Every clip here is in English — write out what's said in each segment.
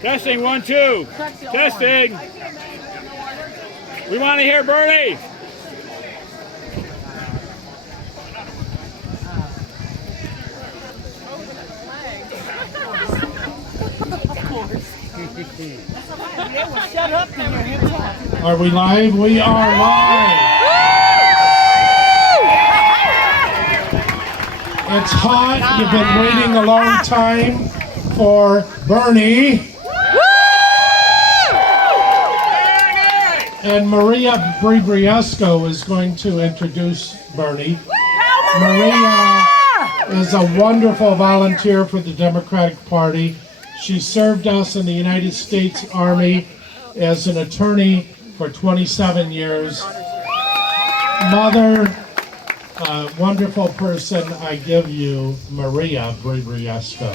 Testing, 1, 2. Testing. We want to hear Bernie. Shut up and your hands off. Are we live? We are live. It's hot. You've been waiting a long time for Bernie. And Maria Bribriesco is going to introduce Bernie. Maria is a wonderful volunteer for the Democratic Party. She served us in the United States Army as an attorney for 27 years. Mother, wonderful person, I give you Maria Bribriesco.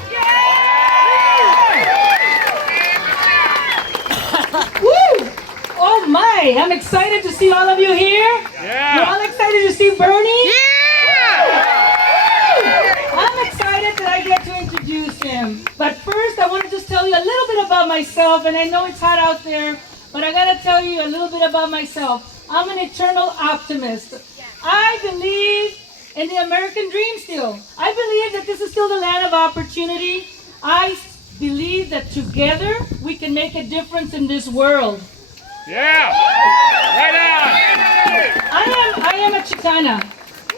Woo! Oh my, I'm excited to see all of you here. Yeah. You're all excited to see Bernie? Yeah. I'm excited that I get to introduce him. But first, I want to just tell you a little bit about myself, and I know it's hot out there, but I got to tell you a little bit about myself. I'm an eternal optimist. I believe in the American dream still. I believe that this is still the land of opportunity. I believe that together we can make a difference in this world. Yeah. Right on. I am a Chicana.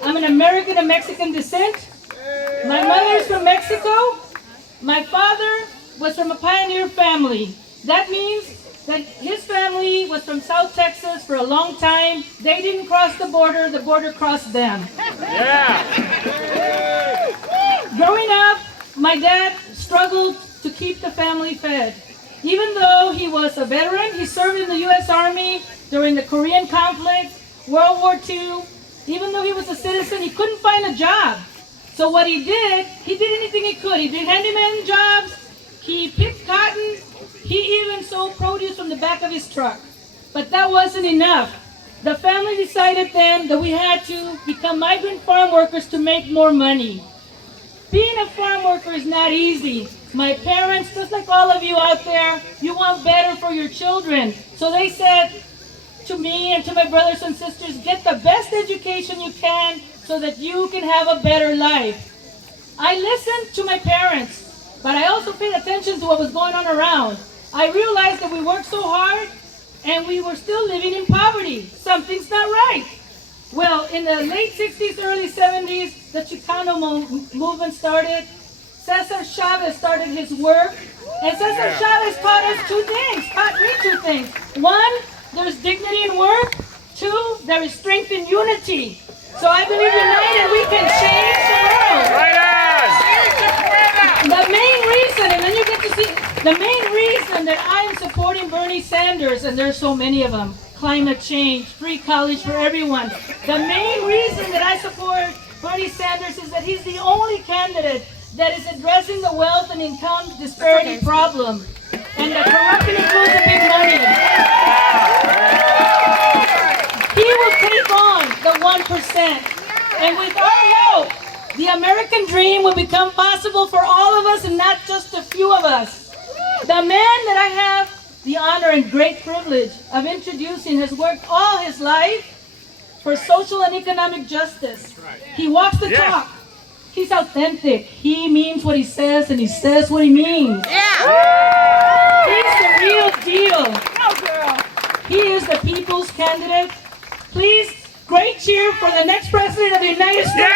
I'm an American of Mexican descent. My mother is from Mexico. My father was from a pioneer family. That means that his family was from South Texas for a long time. They didn't cross the border crossed them. Yeah. Growing up, my dad struggled to keep the family fed. Even though he was a veteran, he served in the U.S. Army during the Korean conflict, World War II. Even though he was a citizen, he couldn't find a job. So what he did anything he could. He did handyman jobs, he picked cotton, he even sold produce from the back of his truck. But that wasn't enough. The family decided then that we had to become migrant farm workers to make more money. Being a farm worker is not easy. My parents, just like all of you out there, you want better for your children. So they said to me and to my brothers and sisters, get the best education you can so that you can have a better life. I listened to my parents, but I also paid attention to what was going on around. I realized that we worked so hard and we were still living in poverty. Something's not right. Well, in the late 60s, early 70s, the Chicano movement started. Cesar Chavez started his work. And Cesar Chavez taught me two things. One, there's dignity in work. Two, there is strength in unity. So I believe united we can change the world. Right on. The main reason, and then you get to see, the main reason that I am supporting Bernie Sanders, and there's so many of them, climate change, free college for everyone. The main reason that I support Bernie Sanders is that he's the only candidate that is addressing the wealth and income disparity problem. And the corruption includes the big money. He will take on the 1%. And with our help, the American dream will become possible for all of us and not just a few of us. The man that I have the honor and great privilege of introducing has worked all his life for social and economic justice. He walks the talk. He's authentic. He means what he says and he says what he means. He's the real deal. He is the people's candidate. Please, great cheer for the next president of the United States.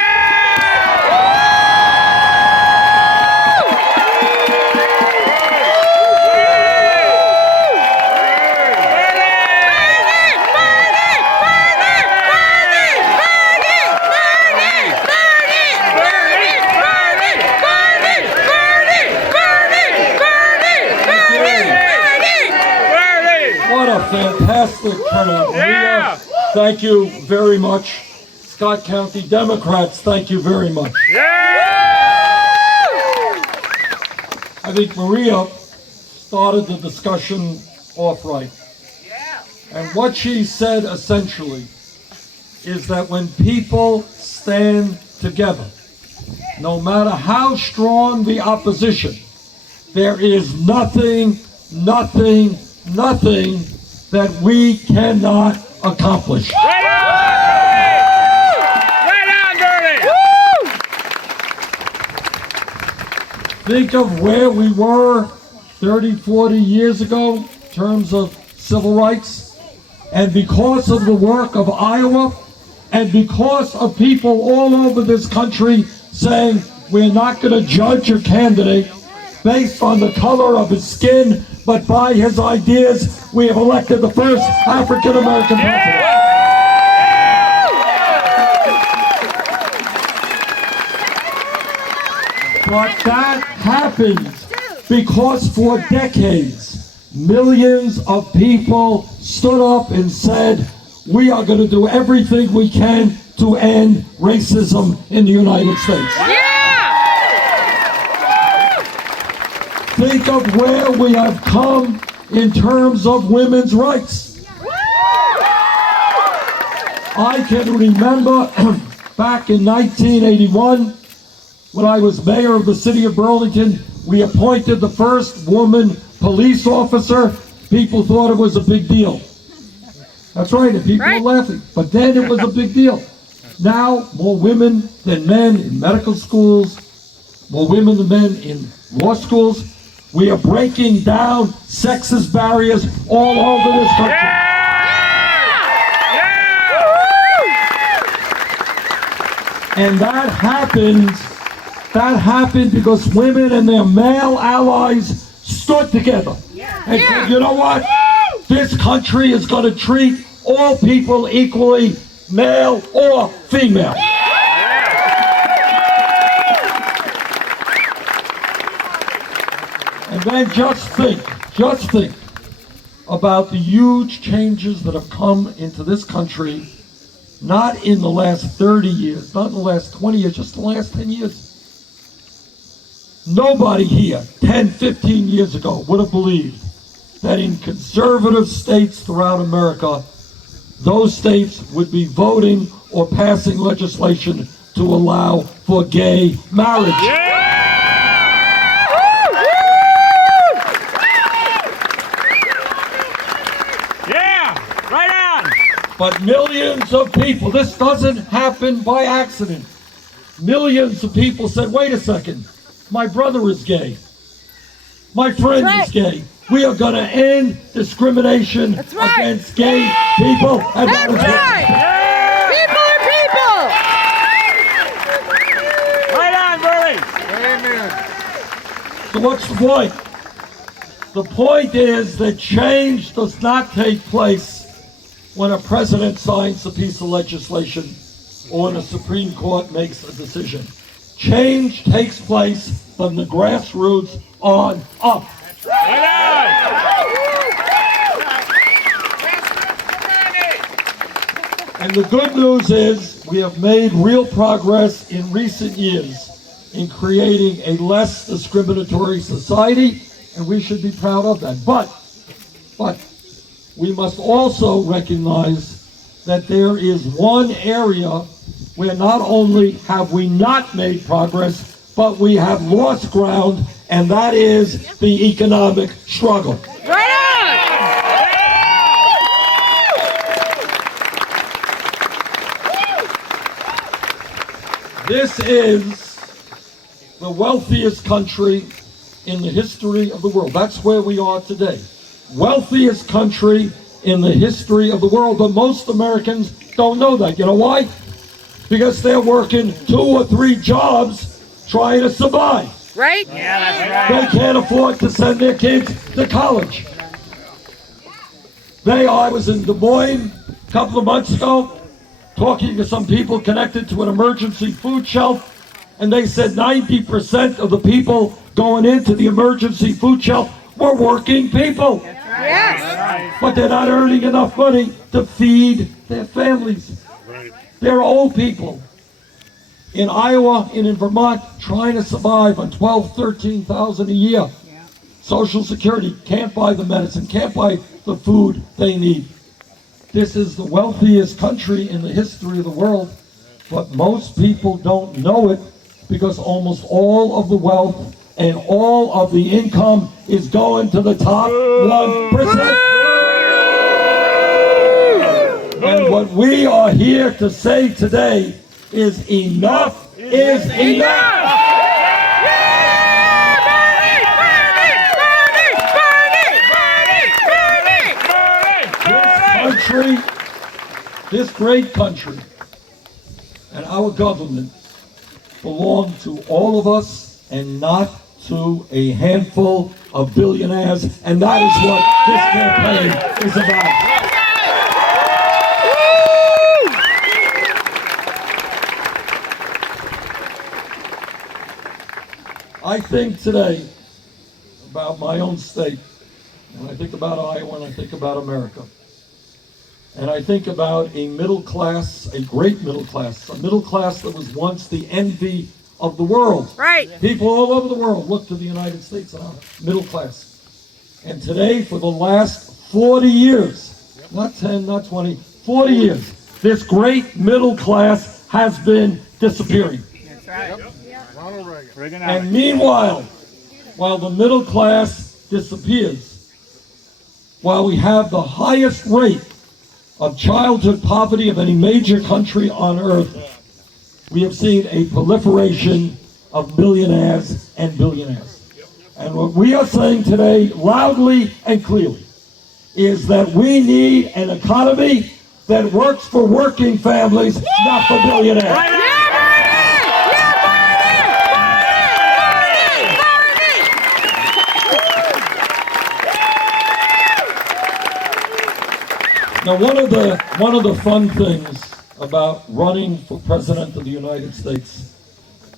What a fantastic turnout. Maria, thank you very much. Scott County Democrats, thank you very much. I think Maria started the discussion off right. And what she said essentially is that when people stand together, no matter how strong the opposition, there is nothing nothing that we cannot accomplish. Right on, Bernie! Think of where we were 30, 40 years ago in terms of civil rights. And because of the work of Iowa, and because of people all over this country saying we're not going to judge a candidate based on the color of his skin, but by his ideas, we have elected the first African-American president. But that happened because for decades, millions of people stood up and said, we are going to do everything we can to end racism in the United States. Think of where we have come in terms of women's rights. I can remember back in 1981, when I was mayor of the city of Burlington, we appointed the first woman police officer. People thought it was a big deal. That's right, and people were laughing. But then it was a big deal. Now, more women than men in medical schools, more women than men in law schools. We are breaking down sexist barriers all over this country. And that happened because women and their male allies stood together and said, you know what? This country is going to treat all people equally, male or female. And then just think about the huge changes that have come into this country, not in the last 30 years, not in the last 20 years, just the last 10 years. Nobody here 10, 15 years ago would have believed that in conservative states throughout America, those states would be voting or passing legislation to allow for gay marriage. But millions of people, this doesn't happen by accident. Millions of people said, wait a second, my brother is gay. My friend is gay. We are going to end discrimination against gay people. And People are people. Right on, Bernie. Amen. So what's the point? The point is that change does not take place when a president signs a piece of legislation or when a Supreme Court makes a decision. Change takes place from the grassroots on up. And the good news is we have made real progress in recent years in creating a less discriminatory society, and we should be proud of that. But we must also recognize that there is one area where not only have we not made progress, but we have lost ground, and that is the economic struggle. This is the wealthiest country in the history of the world. That's where we are today. Wealthiest country in the history of the world, but most Americans don't know that. You know why? Because they're working 2 or 3 jobs trying to survive. Right? Yeah, that's right. They can't afford to send their kids to college. I was in Des Moines a couple of months ago talking to some people connected to an emergency food shelf, and they said 90% of the people going into the emergency food shelf were working people. Yes. But they're not earning enough money to feed their families. They're old people in Iowa and in Vermont trying to survive on $12,000, $13,000 a year. Social Security, can't buy the medicine, can't buy the food they need. This is the wealthiest country in the history of the world, but most people don't know it because almost all of the wealth and all of the income is going to the top 1%. And what we are here to say today is enough is enough. This great country and our government belong to all of us and not to a handful of billionaires, and that is what this campaign is about. I think today about my own state, and I think about Iowa, and I think about America. And I think about a middle class, a great middle class, a middle class that was once the envy of the world. Right. People all over the world look to the United States and our middle class. And today, for the last 40 years, not 10, not 20, 40 years, this great middle class has been disappearing. That's right. And meanwhile, while the middle class disappears, while we have the highest rate of childhood poverty of any major country on earth, we have seen a proliferation of millionaires and billionaires. And what we are saying today, loudly and clearly, is that we need an economy that works for working families, not for billionaires. Now, one of the fun things about running for President of the United States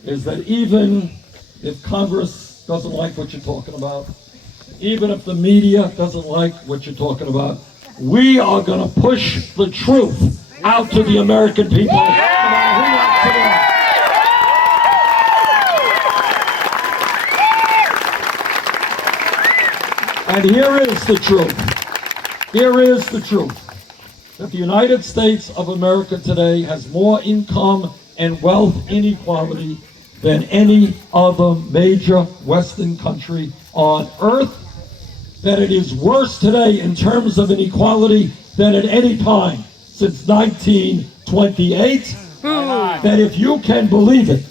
is that even if Congress doesn't like what you're talking about, even if the media doesn't like what you're talking about, we are going to push the truth out to the American people, no matter who wants it. And here is the truth. Here is the truth. That the United States of America today has more income and wealth inequality than any other major Western country on earth. That it is worse today in terms of inequality than at any time since 1928. That if you can believe it,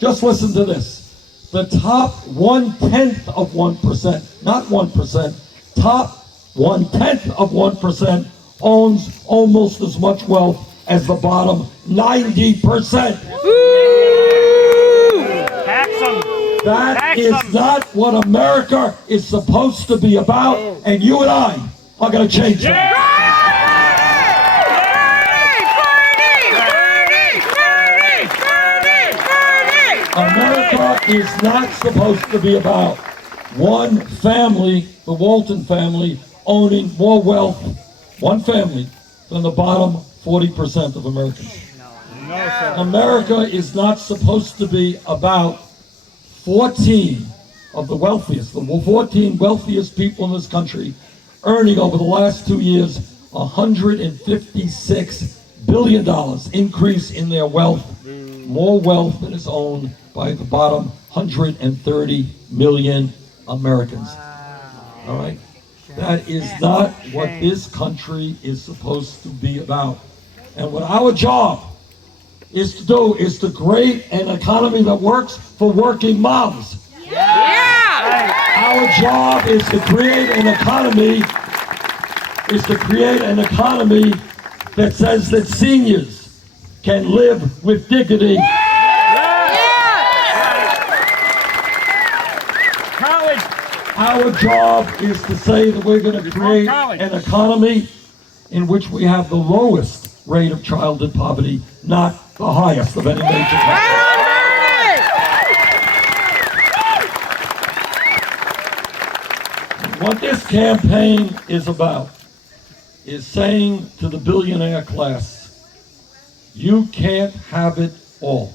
just listen to this. The top 1/10 of 1%, not 1%, top 1/10 of 1% owns almost as much wealth as the bottom 90%. That is not what America is supposed to be about, and you and I are going to change that. America is not supposed to be about one family, the Walton family, owning more wealth, one family, than the bottom 40% of Americans. America is not supposed to be about 14 of the wealthiest, the 14 wealthiest people in this country, earning over the last 2 years $156 billion increase in their wealth, more wealth than is owned by the bottom 130 million Americans. All right? That is not what this country is supposed to be about. And what our job is to do is to create an economy that works for working moms. Our job is to create an economy, that says that seniors can live with dignity. Our job is to say that we're going to create an economy in which we have the lowest rate of childhood poverty, not the highest of any major country. What this campaign is about is saying to the billionaire class, you can't have it all.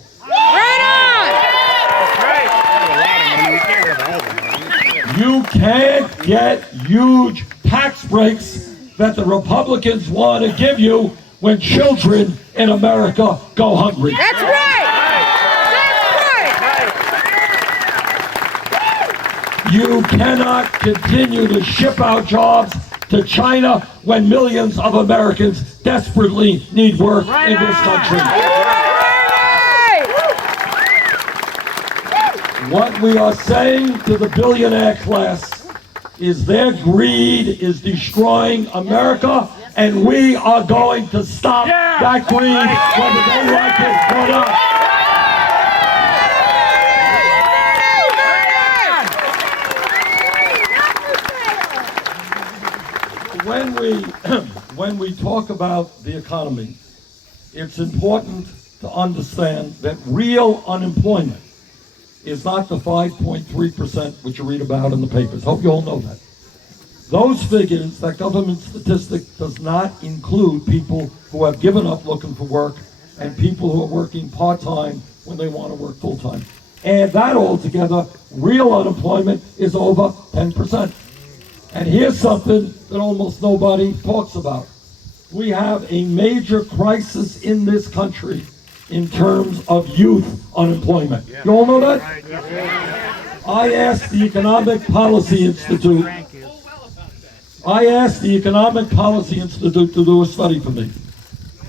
You can't get huge tax breaks that the Republicans want to give you when children in America go hungry. That's right! You cannot continue to ship out jobs to China when millions of Americans desperately need work in this country. What we are saying to the billionaire class is their greed is destroying America, and we are going to stop that greed whether they like it or not. When we talk about the economy, it's important to understand that real unemployment is not the 5.3% which you read about in the papers. Hope you all know that. Those figures, that government statistic does not include people who have given up looking for work and people who are working part-time when they want to work full-time. Add that all together, real unemployment is over 10%. And here's something that almost nobody talks about. We have a major crisis in this country in terms of youth unemployment. You all know that? I asked the Economic Policy Institute to do a study for me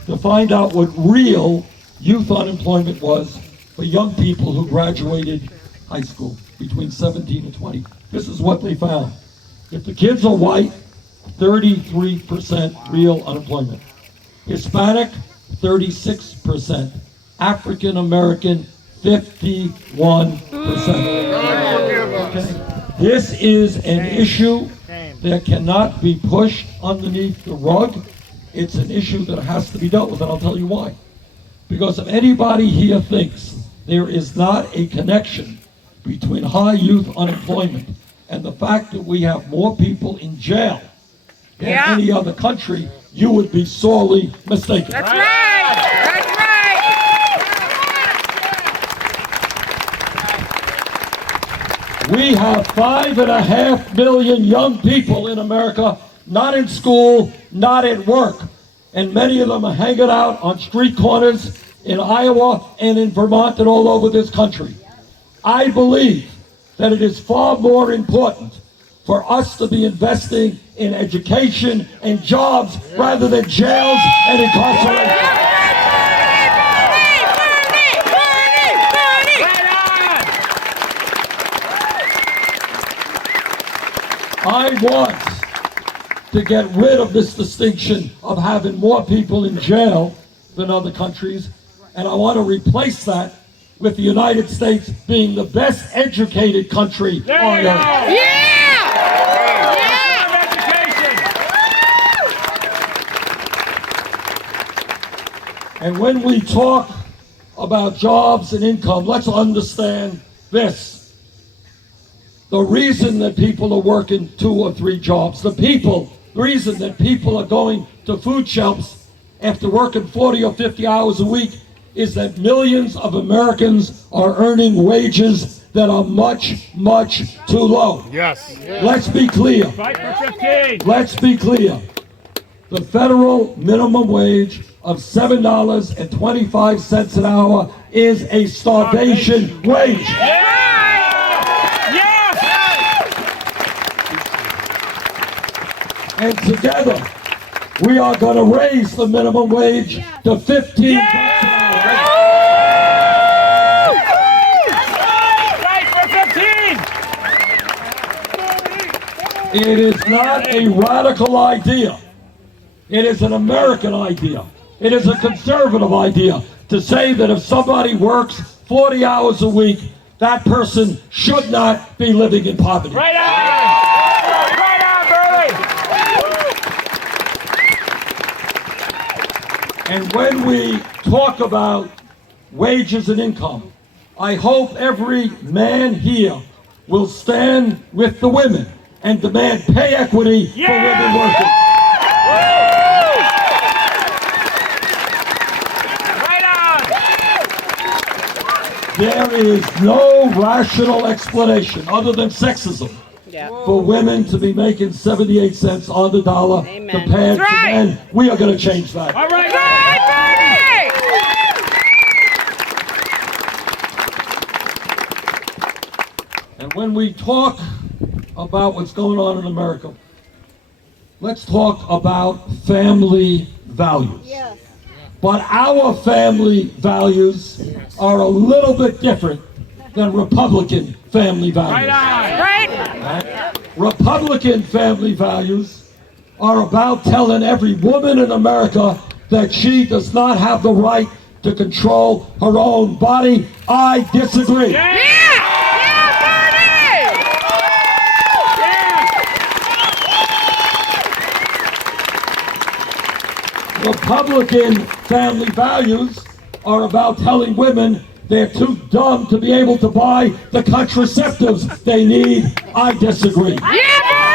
to find out what real youth unemployment was for young people who graduated high school between 17 and 20. This is what they found. If the kids are white, 33% real unemployment. Hispanic, 36%. African American, 51%. Okay. This is an issue that cannot be pushed underneath the rug. It's an issue that has to be dealt with, and I'll tell you why. Because if anybody here thinks there is not a connection between high youth unemployment and the fact that we have more people in jail than any other country, you would be sorely mistaken. That's right. That's right. We have 5.5 million young people in America, not in school, not at work. And many of them are hanging out on street corners in Iowa and in Vermont and all over this country. I believe that it is far more important for us to be investing in education and jobs rather than jails and incarceration. I want to get rid of this distinction of having more people in jail than other countries, and I want to replace that with the United States being the best educated country on earth. And when we talk about jobs and income, let's understand this. The reason that people are working 2 or 3 jobs, the reason that people are going to food shelves after working 40 or 50 hours a week is that millions of Americans are earning wages that are much, much too low. Yes. Let's be clear. Fight for 15. Let's be clear. The federal minimum wage of $7.25 an hour is a starvation wage. Yes. And together, we are going to raise the minimum wage to $15 an hour. Fight for 15. It is not a radical idea. It is an American idea. It is a conservative idea to say that if somebody works 40 hours a week, that person should not be living in poverty. Right on! Right on, Burley! And when we talk about wages and income, I hope every man here will stand with the women and demand pay equity for women working. There is no rational explanation other than sexism for women to be making 78 cents on the dollar compared to men. We are going to change that. All right. And when we talk about what's going on in America, let's talk about family values. Yes. But our family values are a little bit different than Republican family values. Right? Republican family values are about telling every woman in America that she does not have the right to control her own body. I disagree. Yeah! Yeah, Bernie! Republican family values are about telling women they're too dumb to be able to buy the contraceptives they need. I disagree. Yeah, Bernie!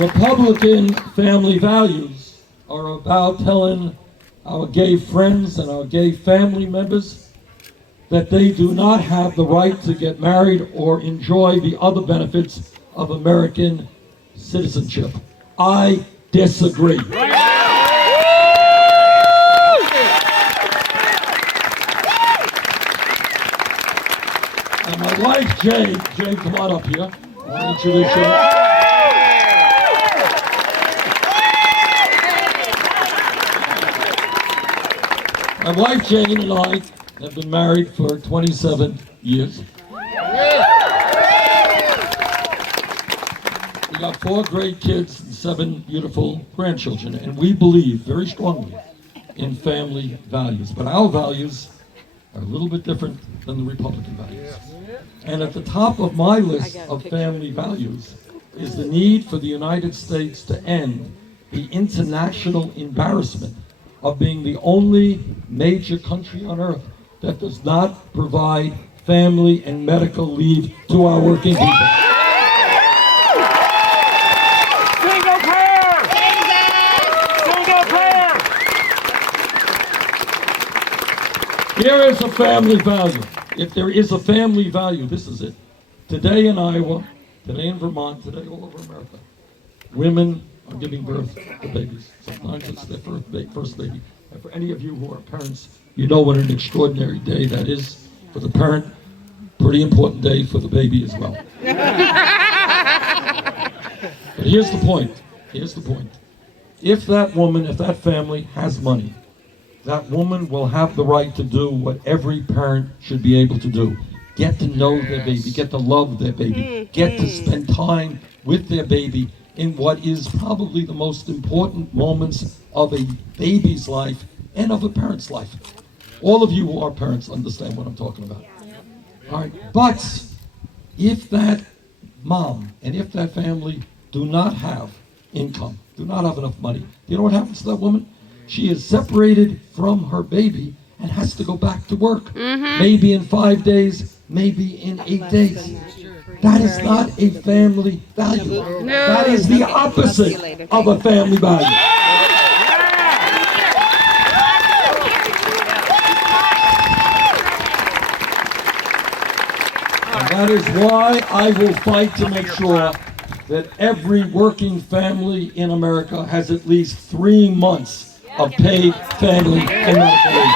Republican family values are about telling our gay friends and our gay family members that they do not have the right to get married or enjoy the other benefits of American citizenship. I disagree. And my wife, Jane, come on up here. I'll introduce you. My wife, Jane, and I have been married for 27 years. We got 4 great kids and 7 beautiful grandchildren, and we believe very strongly in family values. But our values are a little bit different than the Republican values. And at the top of my list of family values is the need for the United States to end the international embarrassment of being the only major country on earth that does not provide family and medical leave to our working people. Single prayer! Single prayer! Here is a family value. If there is a family value, this is it. Today in Iowa, today in Vermont, today all over America, women are giving birth to babies. Sometimes it's their first baby. And for any of you who are parents, you know what an extraordinary day that is for the parent. Pretty important day for the baby as well. But here's the point. Here's the point. If that woman, if that family has money, that woman will have the right to do what every parent should be able to do. Get to know their baby, get to love their baby, get to spend time with their baby in what is probably the most important moments of a baby's life and of a parent's life. All of you who are parents understand what I'm talking about. All right, but if that mom and if that family do not have income, do not have enough money, you know what happens to that woman? She is separated from her baby and has to go back to work. Maybe in 5 days, maybe in 8 days. That is not a family value. That is the opposite of a family value. And that is why I will fight to make sure that every working family in America has at least 3 months of paid family and medical leave.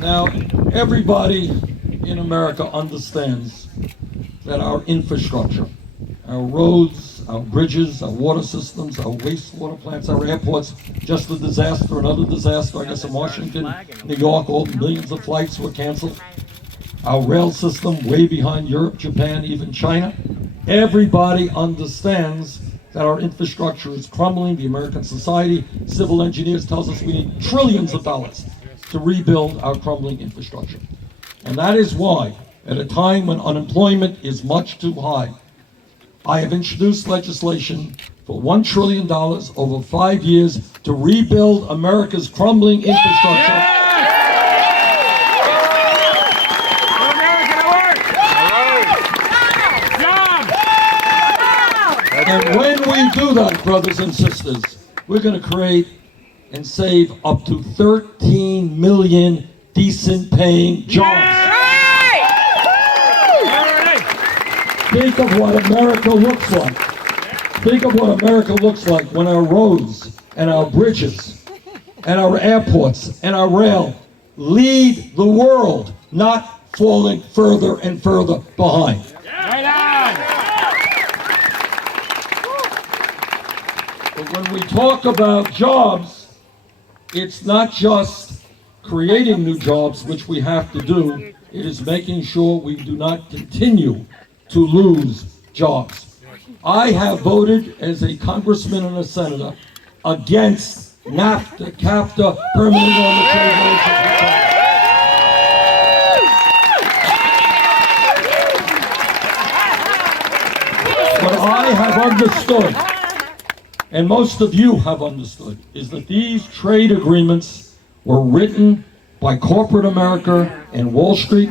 Now, everybody in America understands that our infrastructure, our roads, our bridges, our water systems, our wastewater plants, our airports, just a disaster, another disaster, I guess in Washington, New York, all millions of flights were canceled. Our rail system way behind Europe, Japan, even China. Everybody understands that our infrastructure is crumbling. The American society, civil engineers tells us we need trillions of dollars to rebuild our crumbling infrastructure. And that is why, at a time when unemployment is much too high, I have introduced legislation for $1 trillion over 5 years to rebuild America's crumbling infrastructure. And when we do that, brothers and sisters, we're going to create and save up to 13 million decent paying jobs. Think of what America looks like Think of what America looks like when our roads and our bridges and our airports and our rail lead the world, not falling further and further behind. Right on. But when we talk about jobs, it's not just creating new jobs, which we have to do. It is making sure we do not continue to lose jobs. I have voted as a congressman and a senator against NAFTA, CAFTA, permanent on the trade relations. What I have understood, and most of you have understood, is that these trade agreements were written by corporate America and Wall Street.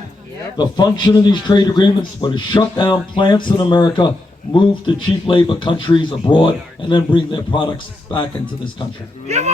The function of these trade agreements were to shut down plants in America, move to cheap labor countries abroad, and then bring their products back into this country.